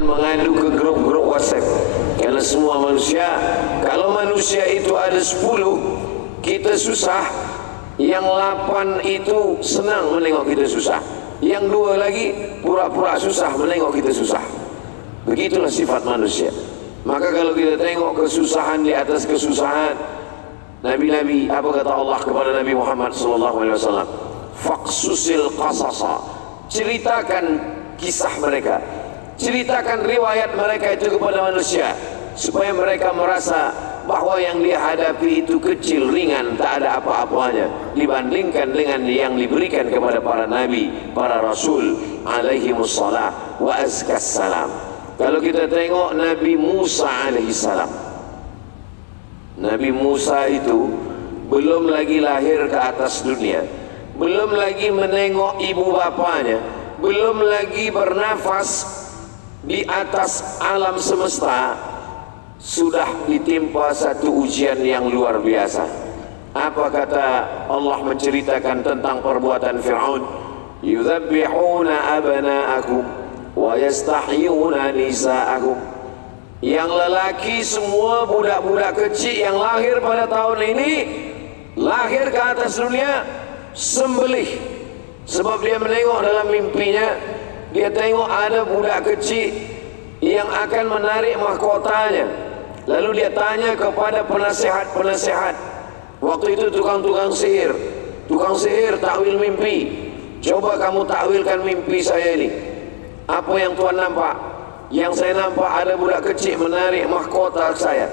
mengadu ke grup-grup WhatsApp. Karena semua manusia, kalau manusia itu ada 10, kita susah, yang 8 itu senang menengok kita susah, yang 2 lagi pura-pura susah menengok kita susah. Begitulah sifat manusia. Maka kalau kita tengok kesusahan di atas kesusahan, Nabi-Nabi, apa kata Allah kepada Nabi Muhammad SAW? Faqsusil qasasa, ceritakan kisah mereka, ceritakan riwayat mereka itu kepada manusia, supaya mereka merasa bahwa yang dia hadapi itu kecil, ringan, tak ada apa-apanya dibandingkan dengan yang diberikan kepada para nabi, para rasul alaihimussalam wa azkassalam. Kalau kita tengok Nabi Musa alaihissalam, Nabi Musa itu belum lagi lahir ke atas dunia, belum lagi menengok ibu bapanya, belum lagi bernafas di atas alam semesta, sudah ditimpa satu ujian yang luar biasa. Apa kata Allah menceritakan tentang perbuatan Fir'aun? Yudzabbihuna abna'akum wa yastahyuna nisa'akum. Yang lelaki semua budak-budak kecil yang lahir pada tahun ini, lahir ke atas dunia, sembelih. Sebab dia menengok dalam mimpinya, dia tengok ada budak kecil yang akan menarik mahkotanya. Lalu dia tanya kepada penasihat-penasihat. Waktu itu tukang-tukang sihir takwil mimpi. Coba kamu takwilkan mimpi saya ini. Apa yang Tuhan nampak? Yang saya nampak ada budak kecil menarik mahkota saya.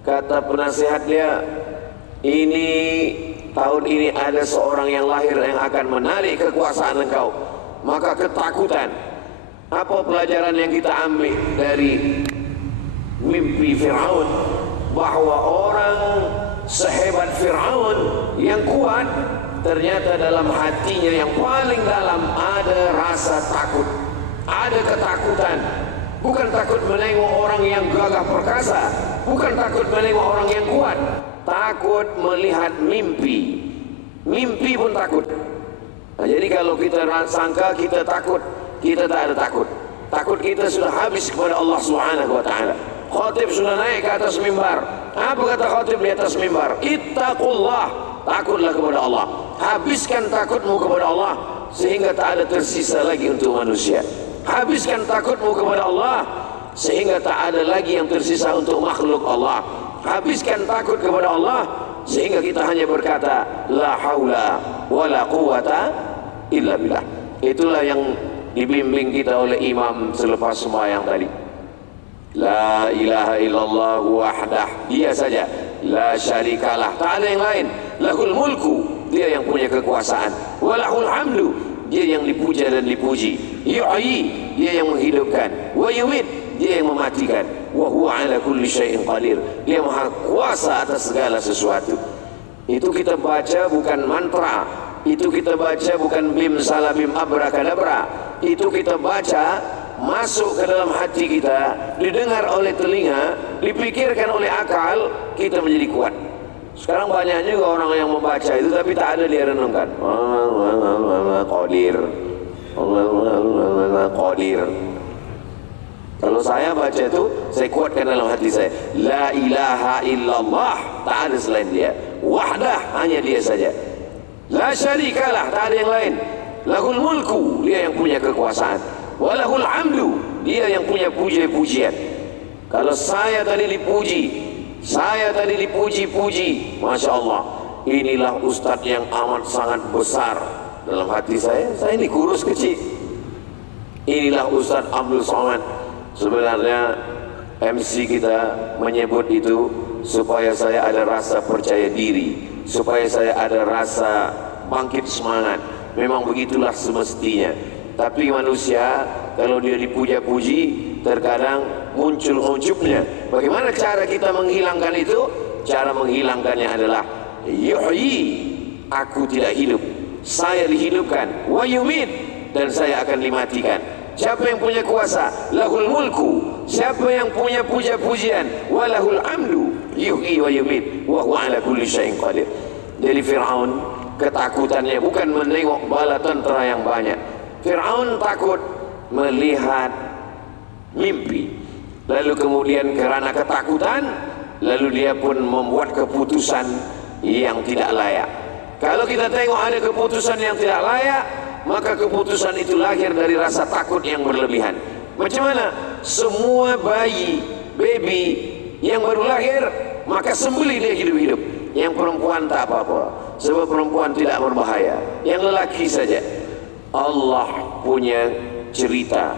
Kata penasihat dia, ini tahun ini ada seorang yang lahir yang akan menarik kekuasaan engkau. Maka ketakutan. Apa pelajaran yang kita ambil dari mimpi Fir'aun? Bahwa orang sehebat Fir'aun yang kuat, ternyata dalam hatinya yang paling dalam ada rasa takut, ada ketakutan. Bukan takut menengok orang yang gagah perkasa, bukan takut menengok orang yang kuat, takut melihat mimpi. Mimpi pun takut. Nah, jadi kalau kita sangka kita takut, kita tak ada takut. Takut kita sudah habis kepada Allah Subhanahu wa taala. Khatib sudah naik ke atas mimbar. Apa kata khatib di atas mimbar? Ittaqullah, takutlah kepada Allah. Habiskan takutmu kepada Allah sehingga tak ada tersisa lagi untuk manusia. Habiskan takutmu kepada Allah sehingga tak ada lagi yang tersisa untuk makhluk Allah. Habiskan takut kepada Allah sehingga kita hanya berkata la haula wala quwata illa billah. Itulah yang dibimbing kita oleh imam selepas sembahyang tadi. La ilaha illallah wahdah, dia saja, la syarikalah, tak ada yang lain. Lahul mulku, dia yang punya kekuasaan. Walahul hamdu, dia yang dipuja dan dipuji. Yu'yi, dia yang menghidupkan. Wa yumit, dia yang mematikan. Wa huwa ala kulli syai'in qadir, dia maha kuasa atas segala sesuatu. Itu kita baca bukan mantra, itu kita baca bukan bim salabim abrakadabra. Itu kita baca masuk ke dalam hati kita, didengar oleh telinga, dipikirkan oleh akal, kita menjadi kuat. Sekarang banyak juga orang yang membaca itu tapi tak ada dia renungkan. Qadir, Qadir. Kalau saya baca itu, saya kuatkan dalam hati saya, la ilaha illallah, tak ada selain dia. Wahdah, hanya dia saja. La syarikalah, tak ada yang lain. Lahul mulku, dia yang punya kekuasaan. Walahul hamdu, dia yang punya puji-pujian. Kalau saya tadi dipuji, saya tadi dipuji-puji, Masya Allah, inilah ustadz yang amat sangat besar. Dalam hati saya ini kurus kecil. Inilah Ustadz Abdul Somad. Sebenarnya MC kita menyebut itu supaya saya ada rasa percaya diri, supaya saya ada rasa bangkit semangat. Memang begitulah semestinya. Tapi manusia kalau dia dipuja-puji, terkadang muncul ujubnya. Bagaimana cara kita menghilangkan itu? Cara menghilangkannya adalah yuhyi, aku tidak hidup, saya dihidupkan. Wa yumit, dan saya akan dimatikan. Siapa yang punya kuasa? Lahul mulku, siapa yang punya puja-pujian? Walahul amdu, yuhyi wa yumit, wa huwa ala kulli syai'in qadir. Jadi Fir'aun ketakutannya bukan menengok bala tentera yang banyak. Fir'aun takut melihat mimpi. Lalu kemudian karena ketakutan, lalu dia pun membuat keputusan yang tidak layak. Kalau kita tengok ada keputusan yang tidak layak, maka keputusan itu lahir dari rasa takut yang berlebihan. Macam mana? Semua baby yang baru lahir, maka sembelih dia hidup-hidup. Yang perempuan tak apa-apa, sebab perempuan tidak berbahaya. Yang lelaki saja. Allah punya cerita.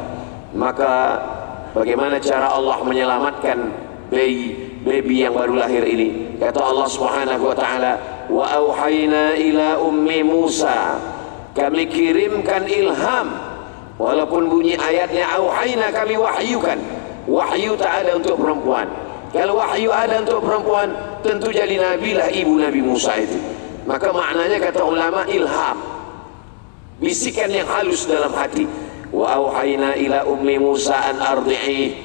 Maka bagaimana cara Allah menyelamatkan baby yang baru lahir ini? Kata Allah Subhanahu wa taala, "Wa auhayna ila ummi Musa." Kami kirimkan ilham. Walaupun bunyi ayatnya auhayna, kami wahyukan. Wahyu tak ada untuk perempuan. Kalau wahyu ada untuk perempuan, tentu jadi nabilah ibu Nabi Musa itu. Maka maknanya kata ulama ilham, bisikan yang halus dalam hati. Wa auhayna ila ummi Musa an ardi'ih.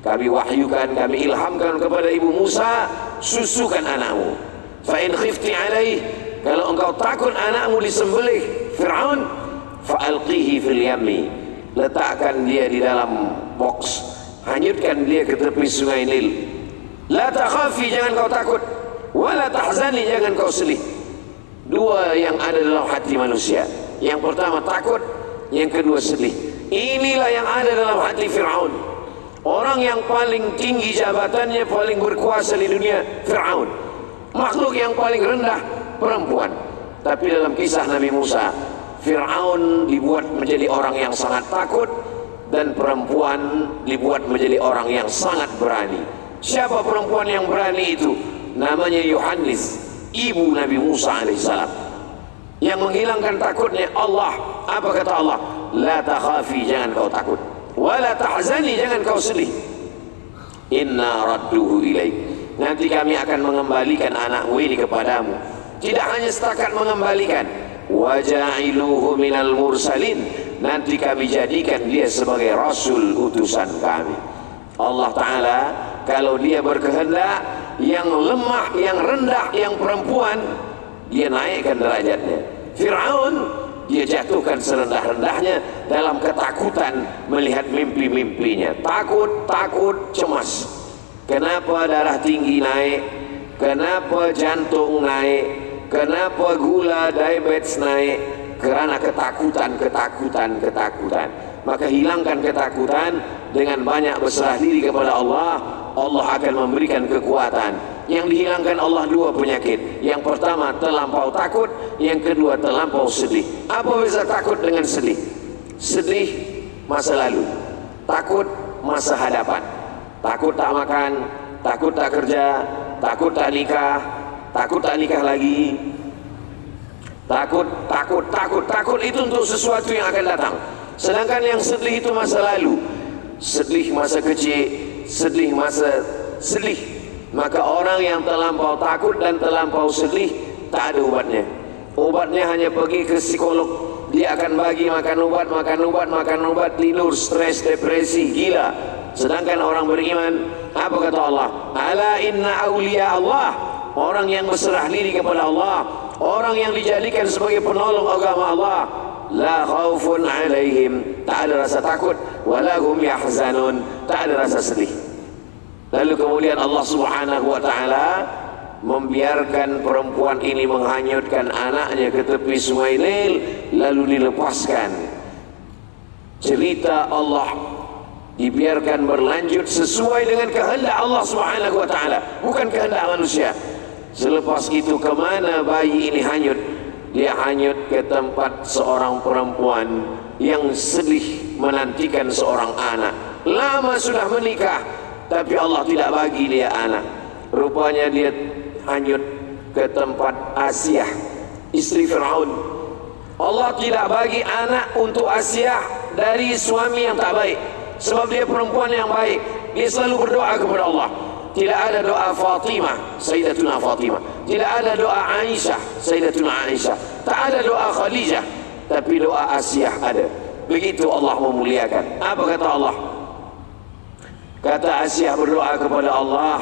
Kami wahyukan, kami ilhamkan kepada ibu Musa, susukan anakmu. Fa in khifti alaih, kalau engkau takut anakmu disembelih Fir'aun, fa'alqihi fil yammi, letakkan dia di dalam box, hanyutkan dia ke tepi sungai Nil. La takhafi, jangan kau takut, wala tahzani, jangan kau sedih. Dua yang ada dalam hati manusia. Yang pertama takut, yang kedua sedih. Inilah yang ada dalam hati Fir'aun. Orang yang paling tinggi jabatannya, paling berkuasa di dunia, Fir'aun. Makhluk yang paling rendah, perempuan. Tapi dalam kisah Nabi Musa, Fir'aun dibuat menjadi orang yang sangat takut, dan perempuan dibuat menjadi orang yang sangat berani. Siapa perempuan yang berani itu? Namanya Yohanes, ibu Nabi Musa alaihissalam, yang menghilangkan takutnya Allah. Apa kata Allah? La takhafi, jangan kau takut, wala tahzani, jangan kau sedih. Inna radduhu ilaik, nanti kami akan mengembalikan anakmu ini kepadamu. Tidak hanya setakat mengembalikan, waja'iluhu minal mursalin, nanti kami jadikan dia sebagai rasul utusan kami. Allah Ta'ala kalau dia berkehendak, yang lemah, yang rendah, yang perempuan, dia naikkan derajatnya. Fir'aun dia jatuhkan serendah-rendahnya dalam ketakutan melihat mimpi-mimpinya. Takut, cemas. Kenapa darah tinggi naik? Kenapa jantung naik? Kenapa gula, diabetes naik? Karena ketakutan. Maka hilangkan ketakutan dengan banyak berserah diri kepada Allah. Allah akan memberikan kekuatan. Yang dihilangkan Allah dua penyakit. Yang pertama terlampau takut, yang kedua terlampau sedih. Apa beza takut dengan sedih? Sedih masa lalu, takut masa hadapan. Takut tak makan, takut tak kerja, takut tak nikah, takut tak nikah lagi. Takut itu untuk sesuatu yang akan datang. Sedangkan yang sedih itu masa lalu. Sedih masa kecil, sedih masa sedih. Maka orang yang terlampau takut dan terlampau sedih tak ada obatnya. Obatnya hanya pergi ke psikolog. Dia akan bagi makan obat, tidur, stres, depresi, gila. Sedangkan orang beriman, apa kata Allah? Ala inna awliya Allah, orang yang berserah diri kepada Allah, orang yang dijadikan sebagai penolong agama Allah, la khaufun alaihim, tak ada rasa takut, wala hum yahzanun, tak ada rasa sedih. Lalu kemudian Allah Subhanahu wa taala membiarkan perempuan ini menghanyutkan anaknya ke tepi sungai Nil, lalu dilepaskan. Cerita Allah dibiarkan berlanjut sesuai dengan kehendak Allah Subhanahu wa taala, bukan kehendak manusia. Selepas itu kemana bayi ini hanyut? Dia hanyut ke tempat seorang perempuan yang sedih menantikan seorang anak. Lama sudah menikah, tapi Allah tidak bagi dia anak. Rupanya dia hanyut ke tempat Asiyah, istri Fir'aun. Allah tidak bagi anak untuk Asiyah dari suami yang tak baik, sebab dia perempuan yang baik. Dia selalu berdoa kepada Allah. Tidak ada doa Fatimah, Sayyidatuna Fatimah. Tidak ada doa Aisyah, Sayyidatuna Aisyah. Tak ada doa Khadijah, tapi doa Asiyah ada. Begitu Allah memuliakan. Apa kata Allah? Kata Asiyah berdoa kepada Allah,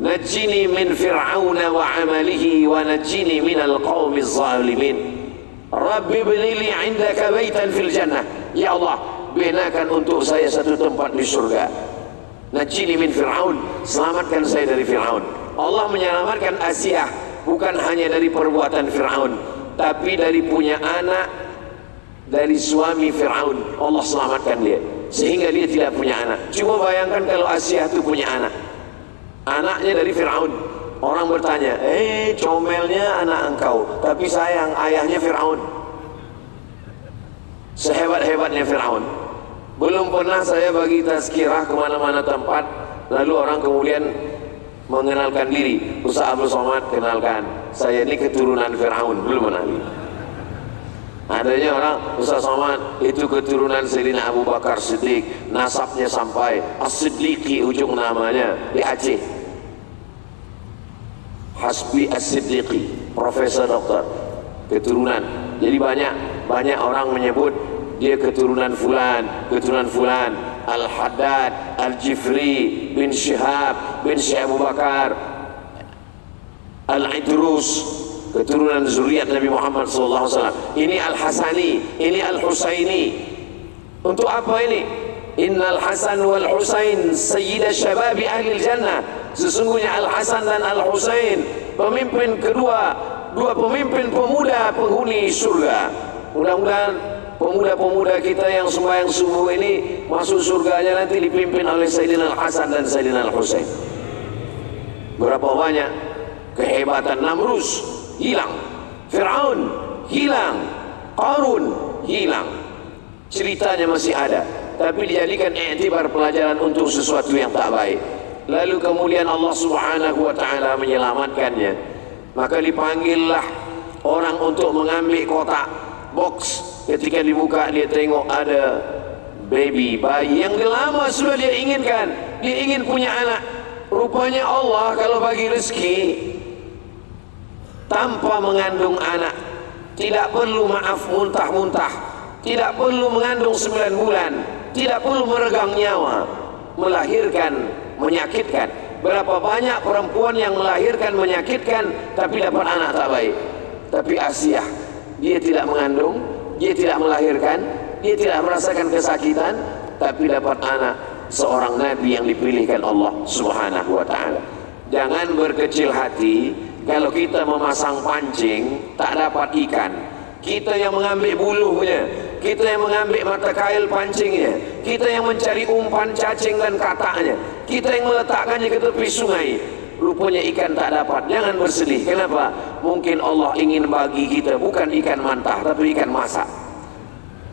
najjini min Fir'aun wa amalihi wa najjini minal qawmiz zalimin. Rabbi ibnili indaka baitan fil jannah. Ya Allah, binakan untuk saya satu tempat di surga. Najini min Fir'aun, selamatkan saya dari Fir'aun. Allah menyelamatkan Asiyah bukan hanya dari perbuatan Fir'aun, tapi dari punya anak, dari suami Fir'aun. Allah selamatkan dia sehingga dia tidak punya anak. Coba bayangkan kalau Asiyah itu punya anak, anaknya dari Fir'aun. Orang bertanya, comelnya anak engkau, tapi sayang ayahnya Fir'aun. Sehebat-hebatnya Fir'aun. Belum pernah saya bagi tazkirah kemana-mana tempat, lalu orang kemudian mengenalkan diri. Ustaz Abdul Somad, kenalkan, saya ini keturunan Fir'aun. Belum pernah. Adanya orang, Ustaz Somad itu keturunan Sayyidina Abu Bakar Siddiq, nasabnya sampai As-Siddiqi ujung namanya di Aceh. Hasbi As-Siddiqi, profesor doktor, keturunan. Jadi banyak orang menyebut dia keturunan fulan, Al-Haddad, Al-Jifri, bin Syihab, bin Syekh Abu Bakar, Al-Idrus, keturunan zuriat Nabi Muhammad SAW. Ini Al-Hasani, ini Al-Husaini. Untuk apa ini? Innal Hasan wal Husain sayyida syababi ahli jannah. Sesungguhnya Al-Hasan dan Al-Husain pemimpin kedua, dua pemimpin pemuda penghuni surga. Mudah-mudahan pemuda-pemuda kita yang sembahyang subuh ini masuk surganya nanti dipimpin oleh Sayyidina Al-Hasan dan Sayyidina Al-Husain. Berapa banyak kehebatan Namrus hilang, Fir'aun hilang, Qarun hilang. Ceritanya masih ada, tapi dijadikan i'tibar pelajaran untuk sesuatu yang tak baik. Lalu kemudian Allah Subhanahu wa ta'ala menyelamatkannya. Maka dipanggillah orang untuk mengambil kotak box. Ketika dibuka dia tengok ada bayi yang lama sudah dia inginkan. Dia ingin punya anak. Rupanya Allah kalau bagi rezeki tanpa mengandung anak, tidak perlu maaf muntah-muntah, tidak perlu mengandung 9 bulan, tidak perlu meregang nyawa, melahirkan menyakitkan. Berapa banyak perempuan yang melahirkan menyakitkan tapi dapat anak tak baik. Tapi Asiyah, dia tidak mengandung, dia tidak melahirkan, dia tidak merasakan kesakitan, tapi dapat anak seorang nabi yang dipilihkan Allah Subhanahu wa ta'ala. Jangan berkecil hati kalau kita memasang pancing tak dapat ikan. Kita yang mengambil buluhnya, kita yang mengambil mata kail pancingnya, kita yang mencari umpan cacing dan kataknya, kita yang meletakkannya ke tepi sungai. Rupanya ikan tak dapat. Jangan bersedih. Kenapa? Mungkin Allah ingin bagi kita bukan ikan mantah, tapi ikan masak.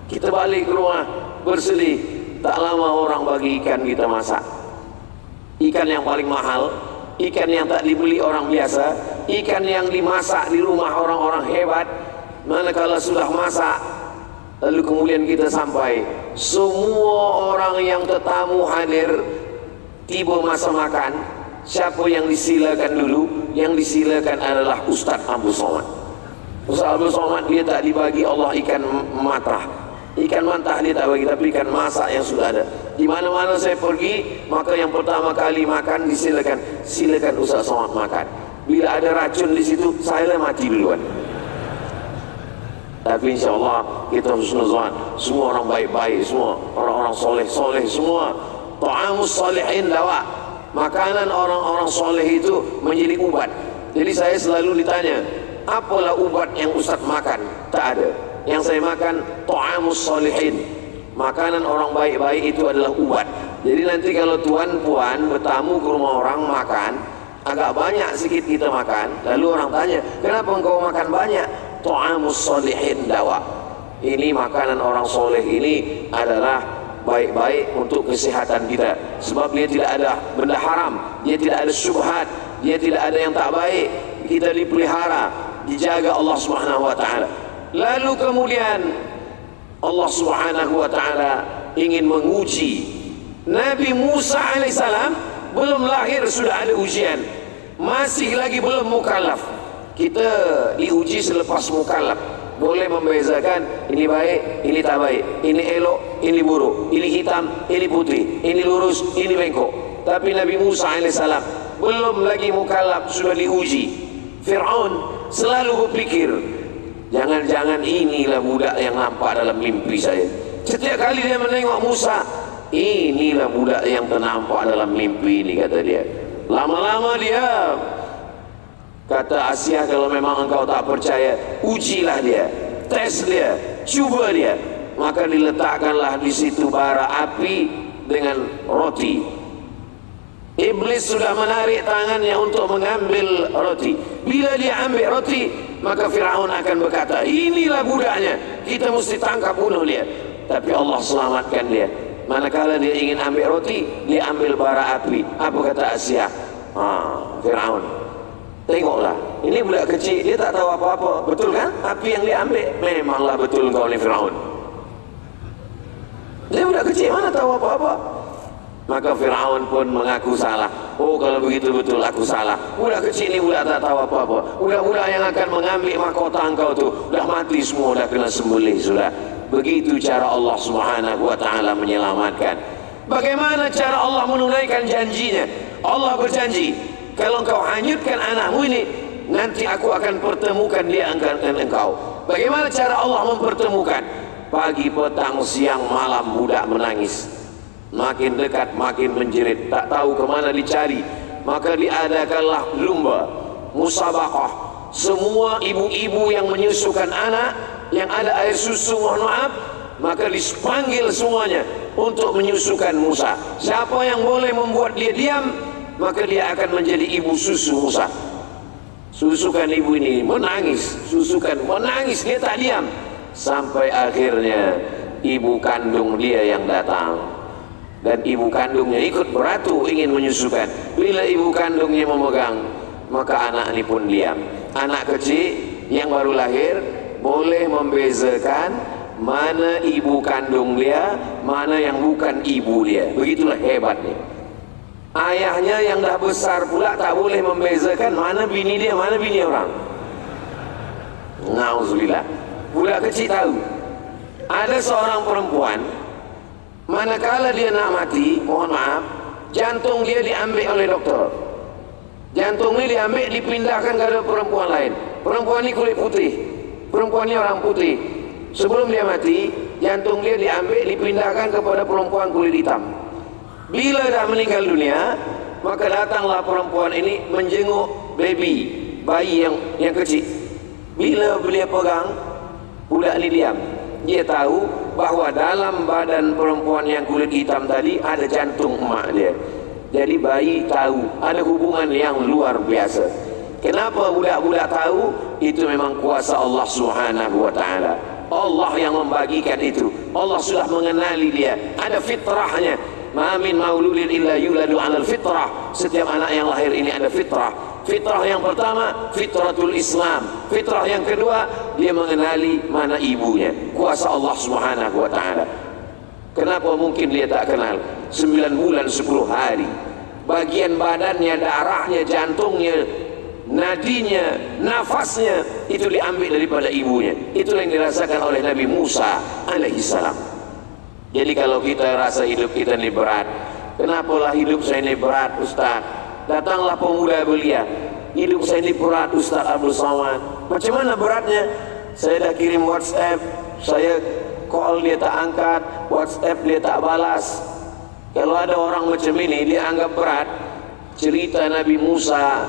Kita balik ke rumah bersedih, tak lama orang bagi ikan kita masak. Ikan yang paling mahal, ikan yang tak dibeli orang biasa, ikan yang dimasak di rumah orang-orang hebat. Manakala sudah masak, lalu kemudian kita sampai, semua orang yang tetamu hadir, tiba masa makan. Siapa yang disilakan dulu? Yang disilakan adalah Ustaz Abdul Somad. Ustaz Abdul Somad dia tak dibagi Allah ikan matah, ikan mantah dia tak bagi, tapi ikan masak yang sudah ada. Di mana-mana saya pergi, maka yang pertama kali makan disilakan, silakan Ustaz Somad makan. Bila ada racun di situ, saya mati duluan. Tapi insya Allah kita husnuzan, semua orang baik-baik, semua orang-orang soleh-soleh, semua ta'amus salihin dawa. Makanan orang-orang soleh itu menjadi ubat. Jadi saya selalu ditanya, apalah ubat yang Ustaz makan? Tak ada. Yang saya makan ta'amus salihin, makanan orang baik-baik itu adalah ubat. Jadi nanti kalau tuan puan bertamu ke rumah orang makan, agak banyak sikit kita makan, lalu orang tanya, kenapa engkau makan banyak? Ta'amus salihin dawa. Ini makanan orang soleh ini adalah baik-baik untuk kesehatan kita. Sebab dia tidak ada benda haram, dia tidak ada syubhat, dia tidak ada yang tak baik. Kita dipelihara, dijaga Allah Subhanahu wa ta'ala. Lalu kemudian Allah Subhanahu wa ta'ala ingin menguji Nabi Musa alaihissalam. Belum lahir sudah ada ujian, masih lagi belum mukallaf. Kita diuji selepas mukallaf, boleh membezakan ini baik, ini tak baik, ini elok, ini buruk, ini hitam, ini putih, ini lurus, ini bengkok. Tapi Nabi Musa alaihissalam belum lagi mukallaf sudah diuji. Fir'aun selalu berpikir, jangan-jangan inilah budak yang nampak dalam mimpi saya. Setiap kali dia menengok Musa, inilah budak yang ternampak dalam mimpi ini, kata dia. Lama-lama dia kata Asia, kalau memang engkau tak percaya, ujilah dia, tes dia, cuba dia. Maka diletakkanlah di situ bara api dengan roti. Iblis sudah menarik tangannya untuk mengambil roti. Bila dia ambil roti, maka Firaun akan berkata, inilah budaknya, kita mesti tangkap, bunuh dia. Tapi Allah selamatkan dia. Manakala dia ingin ambil roti, dia ambil bara api. Apa kata Asia? Firaun, tengoklah, ini budak kecil, dia tak tahu apa-apa. Betul kan? Api yang dia ambil, memanglah betul kau ni Firaun. Dia budak kecil, mana tahu apa-apa. Maka Firaun pun mengaku salah. Oh, kalau begitu betul aku salah. Budak kecil ni budak tak tahu apa-apa. Budak-budak yang akan mengambil mahkota engkau tu dah mati semua, dah kena sembelih sudah. Begitu cara Allah Subhanahu wa taala menyelamatkan. Bagaimana cara Allah menunaikan janjinya? Allah berjanji, kalau engkau hanyutkan anakmu ini, nanti aku akan pertemukan dia dengan engkau. Bagaimana cara Allah mempertemukan? Pagi, petang, siang, malam budak menangis. Makin dekat makin menjerit, tak tahu kemana dicari. Maka diadakanlah lumba, musabaqah. Semua ibu-ibu yang menyusukan anak, yang ada air susu, mohon maaf, maka dipanggil semuanya untuk menyusukan Musa. Siapa yang boleh membuat dia diam, maka dia akan menjadi ibu susu Musa. Susukan ibu ini menangis, susukan menangis, dia tak diam. Sampai akhirnya ibu kandung dia yang datang. Dan ibu kandungnya ikut beratu ingin menyusukan. Bila ibu kandungnya memegang, maka anak ini pun diam. Anak kecil yang baru lahir boleh membezakan mana ibu kandung dia, mana yang bukan ibu dia. Begitulah hebatnya. Ayahnya yang dah besar pula tak boleh membezakan mana bini dia, mana bini orang. Nauzubillah. Budak kecil tahu. Ada seorang perempuan, manakala dia nak mati, mohon maaf, jantung dia diambil oleh doktor. Jantung ini diambil, dipindahkan ke perempuan lain. Perempuan ini kulit putih, perempuan ini orang putih. Sebelum dia mati, jantung dia diambil, dipindahkan kepada perempuan kulit hitam. Bila dah meninggal dunia, maka datanglah perempuan ini menjenguk bayi yang kecil. Bila beliau pegang, budak ini diam. Dia tahu bahawa dalam badan perempuan yang kulit hitam tadi ada jantung emak dia. Jadi bayi tahu ada hubungan yang luar biasa. Kenapa budak-budak tahu? Itu memang kuasa Allah Subhanahu wa taala. Allah yang membagikan itu. Allah sudah mengenali dia. Ada fitrahnya. Ma min mauludin illa yuladu 'alal fitrah. Setiap anak yang lahir ini ada fitrah. Fitrah yang pertama, fitratul Islam. Fitrah yang kedua, dia mengenali mana ibunya. Kuasa Allah Subhanahu wa taala. Kenapa mungkin dia tak kenal? 9 bulan 10 hari. Bagian badannya, darahnya, jantungnya, nadinya, nafasnya itu diambil daripada ibunya. Itulah yang dirasakan oleh Nabi Musa alaihissalam. Jadi kalau kita rasa hidup kita ini berat, kenapalah hidup saya ini berat, Ustaz? Datanglah pemuda belia, hidup saya ini berat, Ustaz Abdul Somad. Macam mana beratnya? Saya dah kirim WhatsApp, saya call dia tak angkat, WhatsApp dia tak balas. Kalau ada orang macam ini dia anggap berat. Cerita Nabi Musa